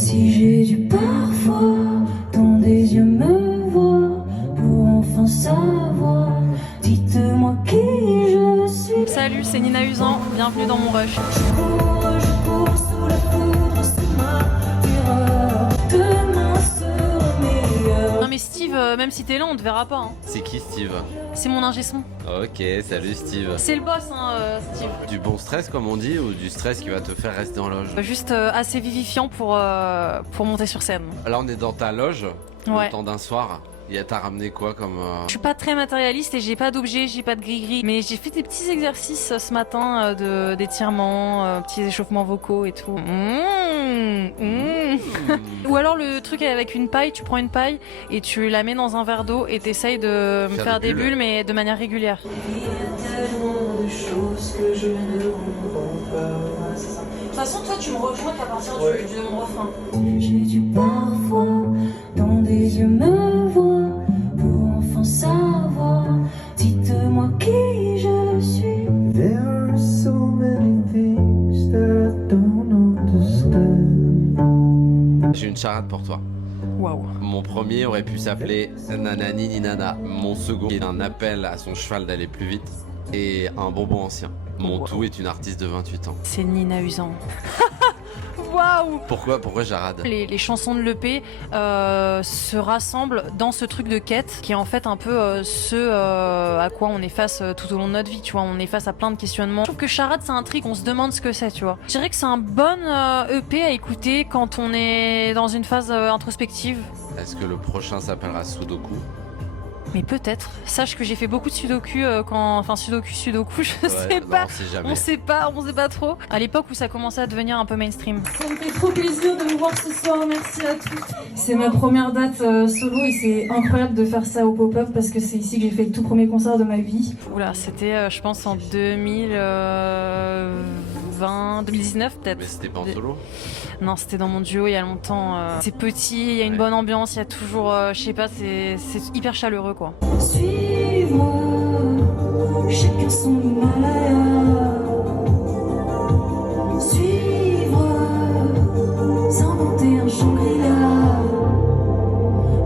Si j'ai dû parfois dans des yeux me voir pour enfin savoir, dites-moi qui je suis. Salut, c'est Nina Usan, bienvenue dans mon rush. Je cours sous la poudre, sous ma terreur. Demain sera meilleur. Non mais Steve, même si t'es là, on te verra pas. Hein. C'est qui Steve? C'est mon ingé son. Ok, salut Steve. C'est le boss, hein, Steve. Du bon stress comme on dit ou du stress qui va te faire rester en loge? Juste assez vivifiant pour monter sur scène. Là on est dans ta loge, Ouais. le temps d'un soir. Et t'as ramené quoi comme... Je suis pas très matérialiste et j'ai pas d'objets, j'ai pas de gris-gris. Mais j'ai fait des petits exercices ce matin d'étirement, petits échauffements vocaux et tout. Ou alors le truc avec une paille, tu prends une paille et tu la mets dans un verre d'eau et t'essayes de faire des bulles mais de manière régulière. Il y a tellement de choses que je ne comprends pas. De toute façon, toi tu me rejoins qu'à partir de mon refrain. J'ai dû parfois dans des yeux me voir pour enfin savoir, dites-moi qui je suis. There are so many things that I don't understand. J'ai une charade pour toi. Waouh. Mon premier aurait pu s'appeler Nanani ni Nana. Mon second est un appel à son cheval d'aller plus vite. Et un bonbon ancien. Mon tout est une artiste de 28 ans. C'est Nina Usan. Waouh. Pourquoi j'arade? Les chansons de l'EP se rassemblent dans ce truc de quête qui est en fait un peu ce à quoi on est face tout au long de notre vie, tu vois. On est face à plein de questionnements. Je trouve que charade c'est un truc, on se demande ce que c'est, tu vois. Je dirais que c'est un bon EP à écouter quand on est dans une phase introspective. Est-ce que le prochain s'appellera Sudoku? Mais peut-être. Sache que j'ai fait beaucoup de sudoku sudoku, je sais non, pas. on sait jamais. On sait pas trop. À l'époque où ça commençait à devenir un peu mainstream. Ça me fait trop plaisir de vous voir ce soir, merci à tous. C'est ma première date solo et c'est incroyable de faire ça au pop-up parce que c'est ici que j'ai fait le tout premier concert de ma vie. Oula, c'était je pense en 2019 peut-être. Mais c'était pas en solo? Non, c'était dans mon duo il y a longtemps. C'est petit, il y a une bonne ambiance, il y a toujours, je sais pas, c'est hyper chaleureux quoi. Suis-moi, chacun son Himalaya. Suivre, s'inventer un Shangri-La.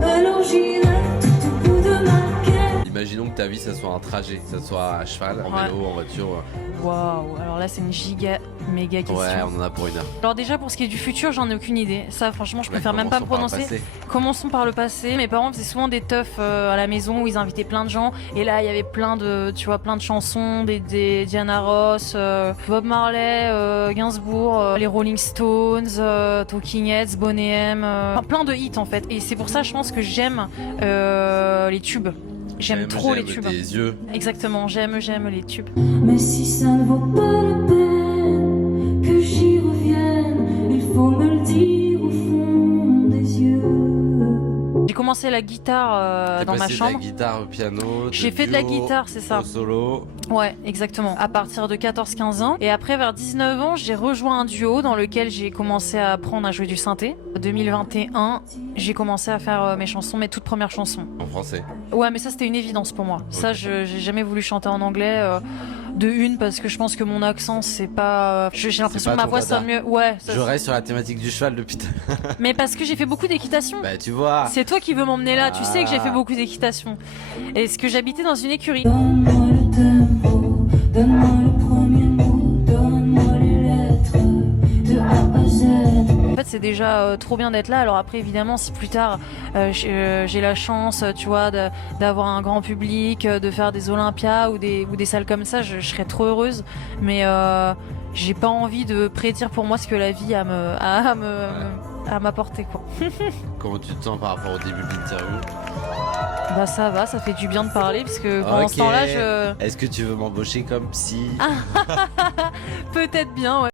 Alors j'irai tout au bout de ma quête. Imaginons que ta vie ça soit un trajet, que ça soit à cheval, en vélo, en voiture. Waouh, alors là c'est une méga question. Ouais, on en a pour une heure. Alors déjà pour ce qui est du futur, j'en ai aucune idée. Ça franchement, je préfère même pas me Commençons par le prononcer. passé. Commençons par le passé. Mes parents faisaient souvent des teufs à la maison où ils invitaient plein de gens. Et là, il y avait plein de chansons, des Diana Ross, Bob Marley, Gainsbourg, les Rolling Stones, Talking Heads, Boney M, enfin, plein de hits en fait. Et c'est pour ça, je pense que j'aime les tubes. J'aime trop les tubes. Des yeux. Exactement, j'aime les tubes. Mais si ça ne vaut pas la peine que j'y revienne, il faut me le dire au fond des yeux. J'ai commencé la guitare dans ma chambre. De la guitare au piano. J'ai fait de la guitare, c'est ça. Au solo. Ouais, exactement. À partir de 14-15 ans. Et après, vers 19 ans, j'ai rejoint un duo dans lequel j'ai commencé à apprendre à jouer du synthé. 2021, j'ai commencé à faire mes chansons, mes toutes premières chansons. En français. Ouais, mais ça, c'était une évidence pour moi. Ça, j'ai jamais voulu chanter en anglais. Parce que je pense que mon accent, c'est pas... J'ai l'impression que ma voix sonne mieux. Ouais. Je reste sur la thématique du cheval depuis... Mais parce que j'ai fait beaucoup d'équitation. Bah, tu vois. C'est toi qui veux m'emmener là. Tu sais que j'ai fait beaucoup d'équitation. Est-ce que j'habitais dans une écurie? Donne-moi le tempo, donne-moi le premier mot, donne-moi les lettres de A à Z. En fait, c'est déjà trop bien d'être là. Alors après, évidemment, si plus tard j'ai la chance, tu vois, d'avoir un grand public, de faire des Olympias ou des salles comme ça, je serais trop heureuse. Mais j'ai pas envie de prédire pour moi ce que la vie a à m'apporter, quoi. Comment tu te sens par rapport au début de l'interview? Bah ça va, ça fait du bien de parler parce que pendant ce temps-là, Est-ce que tu veux m'embaucher comme psy? peut-être bien, ouais.